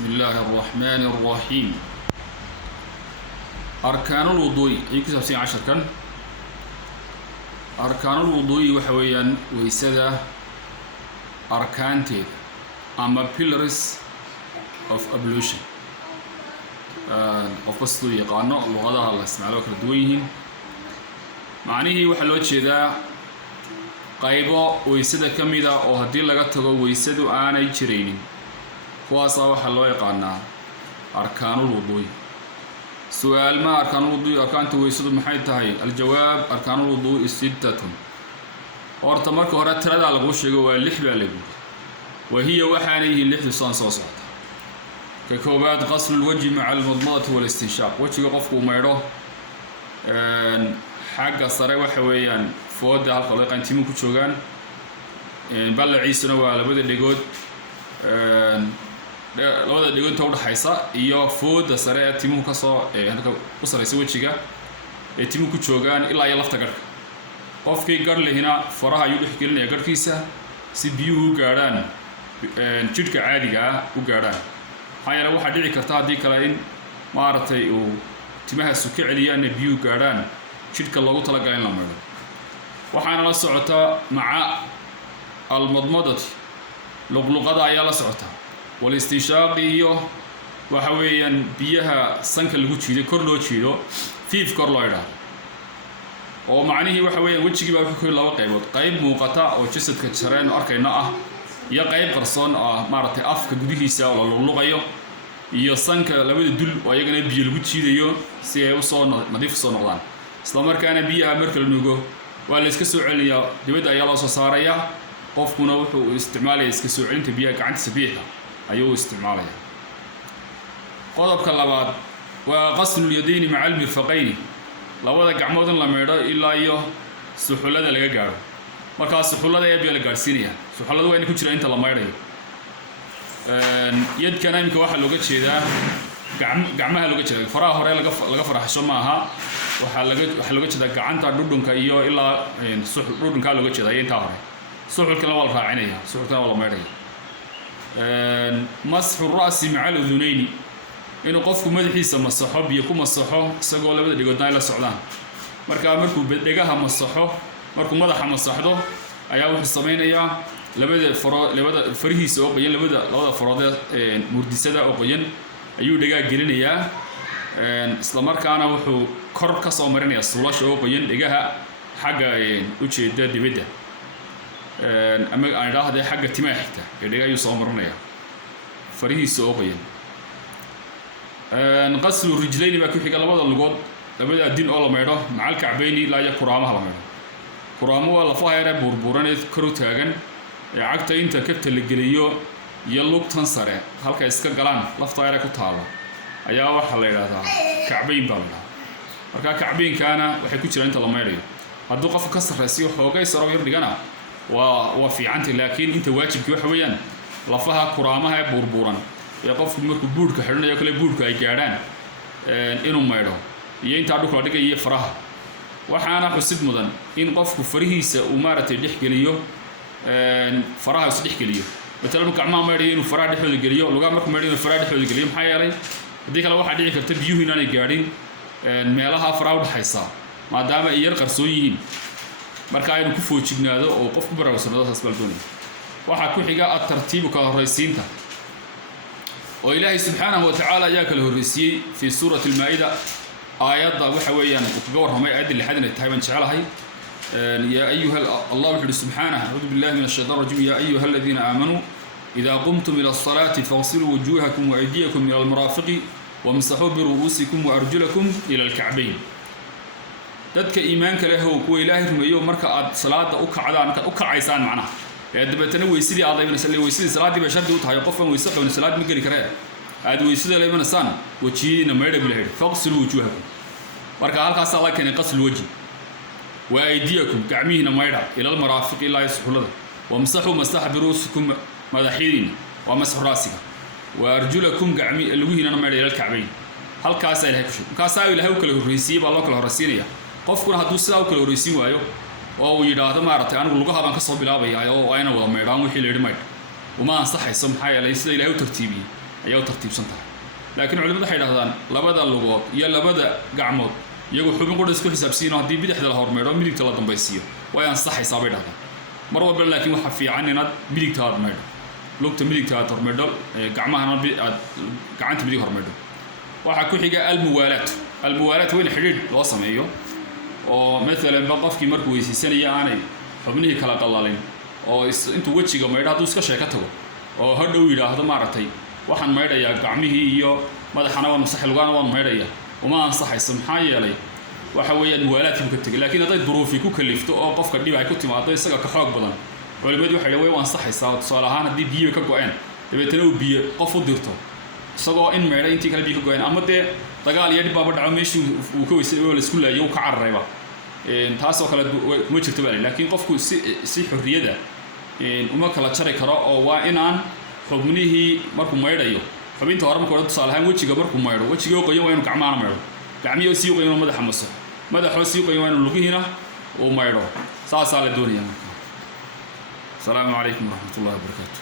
بسم الله الرحمن الرحيم. أركان الوضوء يكتب سين 10 كان. أركان الوضوء وحويا ويسدا أركانتي أما pillars of ablution. أفصلوا يقانو وغدا الله اسمع له كردويهن. معنيه وحلوت شذا qaybo weysada kamida oo hadii laga tago weysadu aanay jireen kuwaas waxa loo yaqaanaa arkaanul wudu. su'aal ma arkaanul wudu arkaanta weysadu maxay tahay? aljawaab arkaanul wudu sittatun. horta marka hore tirada lagu sheego waa 6 baa lagu wahiya waxaanay 6 soo socota. ka koobaad qasl alwajhi ma'a almadmadati wal istinshaq. wajiga qofku meedho xagga sare waxa weeyaan fooda halka loo yaqaan timu ku joogaan balaciisuna waa labada dhigood ta u dhaxaysa iyo fooda sare ee timuhu ka soo halka u sareysa wajiga ee timuhu ku joogaan ilaa ay lafta garka. qofkii gar lehina faraha ayuu dhex gelinaya garkiisa si biyuhu gaaraan jidhka caadiga ah u gaaraan. hay'ala waxa dhici karta hadii kale in maartay uu timaha suka celiyaan biyuhu gaaraan jidhka loogu talagalay in la meedho. waxaana la socota maca almadmadati luqluqada ayaa la socota wal istishaaqi iyo waxa weeyaan biyaha sanka lagu jiido kor loo jiido fiif kor loo yiraahdo oo macnaheedu waxa weeyaan wajiga baa ku laba qaybood qayb muuqata oo jisadka jareen arkayna ah iyo qayb qarsoon ah maartay afka gudihiisa oo la luqluqayo iyo sanka labada dul oo ayagana biyo lagu jiidayo si ay u soo nadiif soo noqdaan. isla markaana biyaha marka la nuugo waa la iska soo celiyaa dibadda ayaa loo soo saaraya. qofkuna wuxuu isticmaalaya iska soo celinta biyaha gacantiisa biyaha ayuu isticmaalaya. qodobka labaad waa qasl al-yadayn ma'a al-mirfaqayn. labada gacmood in la meedho ilaa iyo suxullada laga gaaro. marka suxullada ayaa biyo la gaarsiinaya. suxullada waa in ku jira inta la meedhayo. yadkana imika waxa looga jeedaa gacmaha looga jeedaa faraha hore laga faraxsho maaha. waxa looga jeedaa gacanta dhudhunka iyo ilaa dhudhunka looga jeedaa inta hore. suxulkana waa la raacinaya suxulkana waa la meedhaya. masxu ra'si ma'a al-udhunayn. inuu qofku madaxiisa masaxo biyo ku masaxo isagoo labada dhigoodna ay la socdaan. markuu dhegaha masaxo markuu madaxa masaxdo ayaa wuxuu sameeyaa labada farihiisa oo qoyan labada farood ee murdisada oo qoyan ayuu dhegaha gelinayaa. isla markaana wuxuu kor ka soo marinayaa suulasha oo qoyan dhegaha xagga u jeeda dibadda ama aan raahday xagga timaha xigta ee dhegaha ayuu soo marinayaa farihiisa oo qoyan. qaslu rijlayni baa ku xiga labada lugood labada adin oo la meedho macal kacbayni ilaa iyo kuraamaha la meedho. kuraamo waa lafaha yar ee buurbuuraneed kor u taagan ee cagta inta kabta la geliyo iyo lugtan sare halka iska galaan lafta yar ee ku taala ayaa waxa la yiraahdaa kacbayn baa la yiraahdaa. marka kacbaynkana waxay ku jiraan inta la meedhayo. hadduu qofku ka sarreeyo xoogay saro yar dhigana waa fiicantay laakiin inta waajibkii waxa weeyaan lafaha kuraamaha ee buurbuuran ee qofku markuu buurka xiranayo kale buurka ay gaadhaan inuu meedho iyo inta dhulka la dhigay iyo faraha. waxaana xusid mudan in qofku farihiisa uu maartay dhex geliyo faraha is dhex geliyo. مثلا gacmaha meedhayo inuu faraha dhexdooda geliyo lugaha markuu meedhayo faraha dhexdooda geliyo maxaa yeelay hadii kale waxa dhici karta biyuhu inaanay gaadhin meelaha faraha u dhaxaysa maadaama ay yar qarsoon yihiin. marka aynu ku foojignaado oo qofku baraawsanaado taas baldoon. waxa ku xiga at-tartiibu kala horeysiinta oo Ilaahay subhanahu wa ta'ala ayaa kala horeysiiyay fi suurati al-maa'ida aayadda waxa weeyaan uu kaga warramay aayadda lixaad ee tahay ban jecelahay. يا أيها الله سبحانه أعوذ بالله من الشيطان الرجيم يا أيها الذين آمنوا إذا قمتم إلى الصلاة فاغسلوا وجوهكم وأيديكم إلى المرافق وامسحوا برؤوسكم وأرجلكم إلى الكعبين. dadka iimaanka leh oo ku Ilaahay rumeeyo marka aad salaada u kacaysaan macna ee dabeetana weysidii aad leeyahay weysidii salaadii ba shardi u tahay qofkan weysa qabin salaad ma geli karee aad weysida leeyahay wajiina meedha bilahay faqsilu wujuhakum. marka halkaas Allah keenay qasl waji وأيديكم كعميهنا ميرا إلى المرافق إلا يسحلنا وامسحوا مسح برؤوسكم مدحين ومسح راسك وأرجلكم كعمي الوهنا ميرا إلى الكعبين. هل كاسا إلى هكذا كاسا إلى هكذا الرئيسي بالله كله رئيسية قفكنا هدوس لا وكله رئيسي وياه أو يراها مارته أنا بقول لقها بنكسر بلا بيا أو أنا ولا ميرا وحيل يرمي وما أنصح يسمح لي ليس إلى هو ترتيبي ayuu tartiibsantahay laakiin culimadu waxay yiraahdaan labada lugood iyo labada gacmood iyagu xubin qudhis ku xisaabsiino haddii bidixda la hormeedo midigta la dambaysiiyo way ansaxaysaa bay yiraahdaan mar walba laakiin waxa fiican inaad midigta aad meedho lugta midigta aad hormeedo gacmahana aad gacanta midig hormeedo waxa ku xiga almuwaalaat weyn xidhiidh loo sameeyo oo مثلا qofkii markuu weysiisanaya aanay xubnihii kala qalalin oo intuu wajiga meedho hadduu iska sheeka tago oo hadhow yiraahdo maaragtay waxaan meedhayaa gacmihii iyo madaxana waan masax lugaana waan meedhayaa uma ansaxayso maxaa yeelay waxa weeyaan muwaalaadkii ka tagay laakiin hadday duruufi ku kalifto oo qofka dhib ay ku timaado isaga ka xoog badan culimadu waxay way waan ansaxaysaa tusaale ahaan haddii biyo ka go'een dabeetana uu biyo qof u dirto isagoo in meedhay intii kale biyo ka go'een ama dee dagaal iyo dhibaabo dhaco meeshii uu ka weysay oo la isku laayo uu ka cararayba taasoo kale kuma jirto baa laakiin qofku si xorriyada uma kala jari karo oo waa inaan xubnihii markuu meedhayo xubinta hore markuu tusaale ahaan wajiga markuu meedho wajiga oo qoyan waa inuu gacmaha meedho gacmihi sii qoyan madaxa maso madaxo sii qoyan waa inuu lugihiina uu meedho saasaa la doonayaa marka السلام عليكم ورحمة الله وبركاته